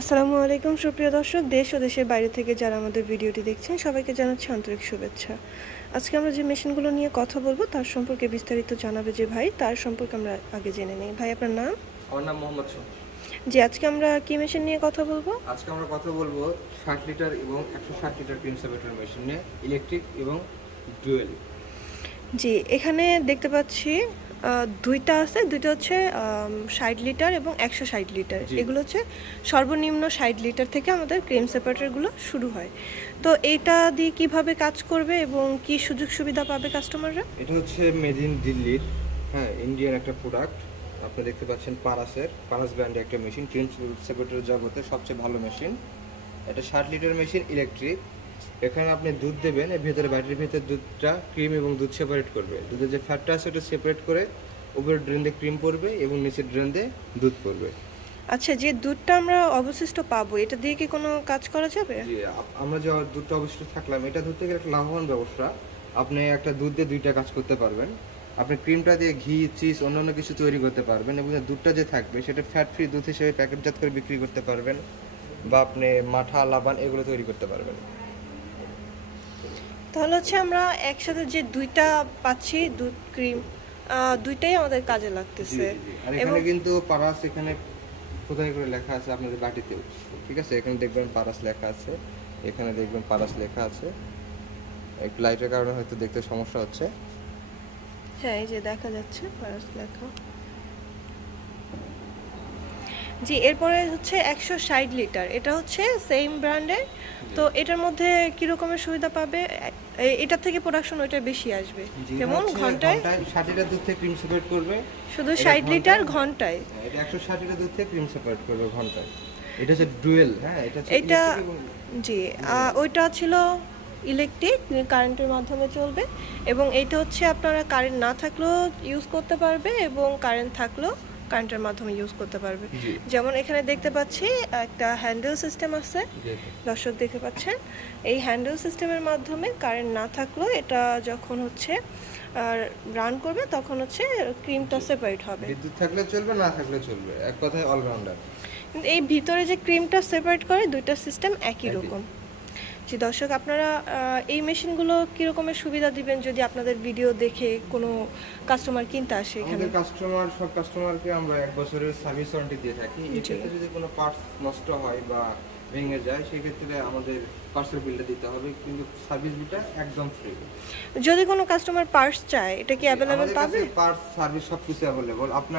আসসালামু আলাইকুম সুপ্রিয় দর্শক, দেশ ও দেশের বাইরে থেকে যারা আমাদের ভিডিওটি দেখছেন সবাইকে জানাচ্ছি আন্তরিক শুভেচ্ছা। আজকে আমরা যে মেশিনগুলো নিয়ে কথা বলবো তার সম্পর্কে বিস্তারিত জানাবে যে ভাই, তার সম্পর্কে আমরা আগে জেনে নিই। ভাই, আপনার নাম? আমার নাম মোহাম্মদ শফি। জি, আজকে আমরা কি মেশিন নিয়ে কথা বলবো? আজকে আমরা কথা বলবো 60 লিটার এবং 160 লিটার ক্রিম সেপারেটর মেশিন নিয়ে, ইলেকট্রিক এবং ডুয়েল। জি, এখানে দেখতে পাচ্ছি দুইটা আছে, দুইটা হচ্ছে 60 লিটার এবং 160 লিটার। এগুলো হচ্ছে সর্বনিম্ন 60 লিটার থেকে আমাদের ক্রিম সেপারেটরগুলো শুরু হয়। তো এইটা দিয়ে কিভাবে কাজ করবে এবং কি সুযোগ সুবিধা পাবে কাস্টমাররা? এটা হচ্ছে মেড ইন দিল্লির, হ্যাঁ, ইন্ডিয়ান একটা প্রোডাক্ট। আপনি দেখতে পাচ্ছেন পারাস ব্র্যান্ডের একটা মেশিন, ক্রিম সেপারেটর জগতে সবচেয়ে ভালো মেশিন। এটা 60 লিটার মেশিন, ইলেকট্রিক। এখানে আপনি দুধ দেবেন, এর ভেতরে ব্যাটারির ভেতরে দুধটা ক্রিম এবং দুধ সেপারেট করবে। দুধের যে ফ্যাটটা আছে ওটা সেপারেট করে উপরের ড্রেন দিয়ে ক্রিম পড়বে এবং নিচের ড্রেন দিয়ে দুধ পড়বে। আচ্ছা, যে দুধটা আমরা অবশিষ্ট পাবো এটা দিয়ে কি কোনো কাজ করা যাবে? জি, আমরা যে দুধটা অবশিষ্ট থাকলাম, এটা দুধ থেকে একটা লাভবান ব্যবসা। আপনি একটা দুধ দিয়ে দুইটা কাজ করতে পারবেন। আপনি ক্রিমটা দিয়ে ঘি, চিজ, অন্যান্য কিছু তৈরি করতে পারবেন এবং দুধটা যে থাকবে সেটা ফ্যাট ফ্রি দুধ হিসেবে প্যাকেটজাত করে বিক্রি করতে পারবেন, বা আপনি মাঠা, লাবান এগুলো তৈরি করতে পারবেন। তাহলে হচ্ছে আমরা একসাথে যে দুইটা পাচ্ছি, দুধ, ক্রিম, দুইটাই আমাদের কাজে লাগতেছে। আর এখানে কিন্তু পারাস এখানে খোদাই করে লেখা আছে আপনাদের বাটিতে, ঠিক আছে? এখানে দেখবেন পারাস লেখা আছে, এখানে দেখবেন পারাস লেখা আছে। একটু লাইটের কারণে হয়তো দেখতে সমস্যা হচ্ছে। হ্যাঁ, এই যে দেখা যাচ্ছে পারাস লেখা। জি, এরপরে হচ্ছে 160 লিটার, এটা হচ্ছে সেম ব্র্যান্ডের। তো এটার মধ্যে কি রকমের সুবিধা পাবে? এটার থেকে প্রোডাকশন ওইটা বেশি আসবে, যেমন ঘন্টায় 60 লিটার দুধ থেকে ক্রিম সেপারেট করবে। শুধু 60 লিটার ঘন্টায়, এটা 160 লিটার দুধ থেকে ক্রিম সেপারেট করবে ঘন্টায়। এটা হচ্ছে ডুয়েল, হ্যাঁ, এটা হচ্ছে এটা। জি, ওইটা ছিল ইলেকট্রিক, কারেন্টের মাধ্যমে চলবে, এবং এইটা হচ্ছে আপনারা কারেন্ট না থাকলেও ইউজ করতে পারবে এবং কারেন্ট থাকলেও কারেন্টের মাধ্যমে ইউজ করতে পারবে। যেমন এখানে দেখতে পাচ্ছি একটা হ্যান্ডেল সিস্টেম আছে, দর্শক দেখতে পাচ্ছেন। এই হ্যান্ডেল সিস্টেমের মাধ্যমে কারেন্ট না থাকলেও এটা যখন হচ্ছে রান করবে তখন হচ্ছে ক্রিমটা সেপারেট হবে। বিদ্যুৎ থাকলে চলবে, না থাকলে চলবে, এক কথায় অলরাউন্ডার। কিন্তু এই ভিতরে যে ক্রিমটা সেপারেট করে দুইটা সিস্টেম একই রকম। জি দর্শক, আপনারা এই মেশিনগুলো কি রকমের সুবিধা দিবেন যদি আপনাদের ভিডিও দেখে কোনো কাস্টমার কিনতে আসে? এখানে সব কাস্টমারকে আমরা 1 বছরের সার্ভিস ওয়ারেন্টি দিয়ে থাকি। এক্ষেত্রে যদি কোনো পার্টস নষ্ট হয় বা ভেঙে যায় সেই ক্ষেত্রে আমাদের পার্টসের বিলটা দিতে হবে, কিন্তু সার্ভিস বিলটা একদম ফ্রি। যদি কোনো কাস্টমার পার্টস চায়, এটা কি অ্যাভেলেবল পাবে? পার্টস, সার্ভিস সবকিছু অ্যাভেলেবল। আপনি